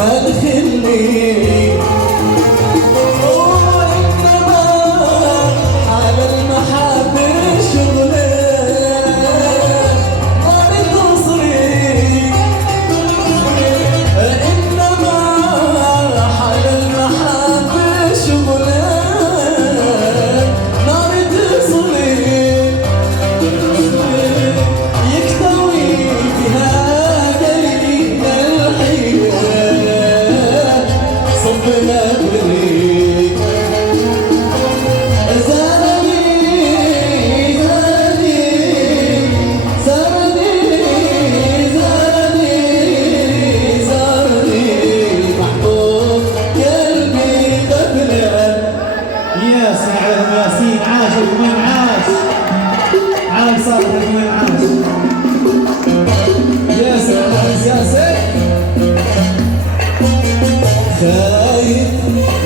ما تخلي وإنما على المحبة شغلك ما تصري إنما على المحبة شغلك نار تصري يكتوي فيها دليل الحياة صبنا بريك زارني محبوب قلبي قبلك. يا سعد ياسين عاشق من عاش عام صادق من عاش. يا سلام يا سيد خايف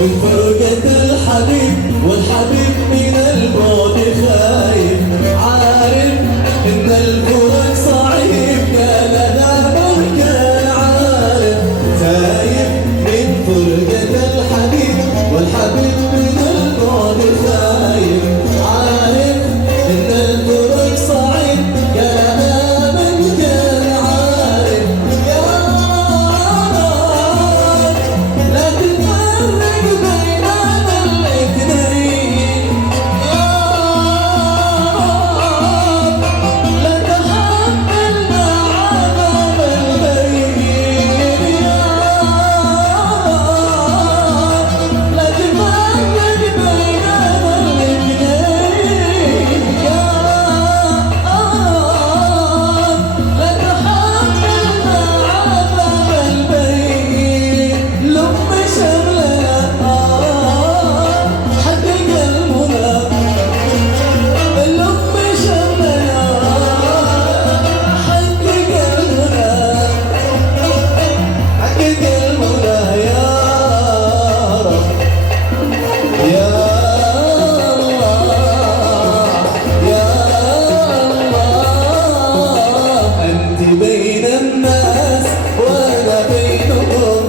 من فرقة الحبيب والحبيب من البعد خايف عارف إن الفراق صعيب كان غابا كان عارف خايف من فرقة الحبيب والحبيب من البعد خايف عارف إن الفراق صعيب كان غابا كان عارف يا لا تفرق بيننا الاثنين يا لا تحملنا عذاب الغيب يا لا تفرق بيننا الاثنين يا لا تحملنا عذاب البيت لم شغلنا حقق المنى لم شغلنا حقق المنى حقق المنى يا رب يا الله يا الله أنت بين الناس وأنا بينهم